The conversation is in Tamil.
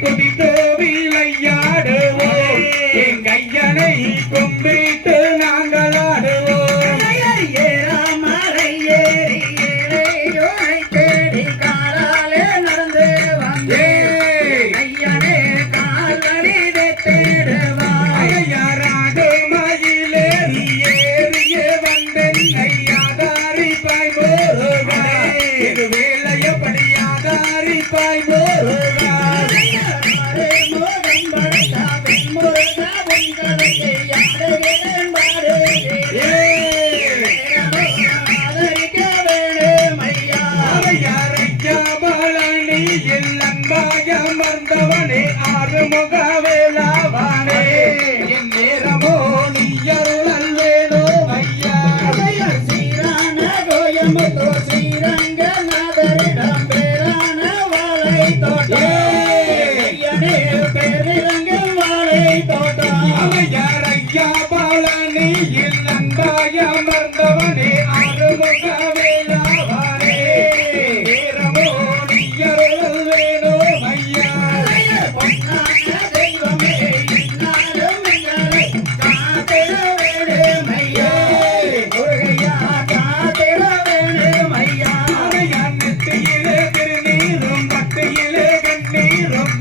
குதித்து விளையாடுவோம் என் கையனை கும்பிட்டு நாங்கள் ஆடுவோம் ஏறாமலை ஏறி ஏழையோரை தேடி காலாலே நடந்து வந்தேன் ஐயனே கால்வழி தேடுவாய் யாராக மயிலேறி ஏறியே வந்தேன் ஐயாதாரி பாய் போருகா இது வேலையப்படி யாதாரி பாய் போருகா அமர்ந்தவனே ஆறுமுக வேளாவானே என் நேரமோ நீ அருளல் வேணோ ஐயா சீரான கோயம்புத்தோ ஸ்ரீரங்கநாதரிடம் பேரான வாழை தோட்டே பேரிரங்கில் வாழை தோட்டம் அவையார் ஐயா பாலனி என் அன்பாய் அமர்ந்தவனே ஆறுமுக வேளாவானே நேரமோ நீ அருளல் வேணோ ஐயா நெத்தியிலே திருநீரும் பட்டியிலே கண்ணீரும்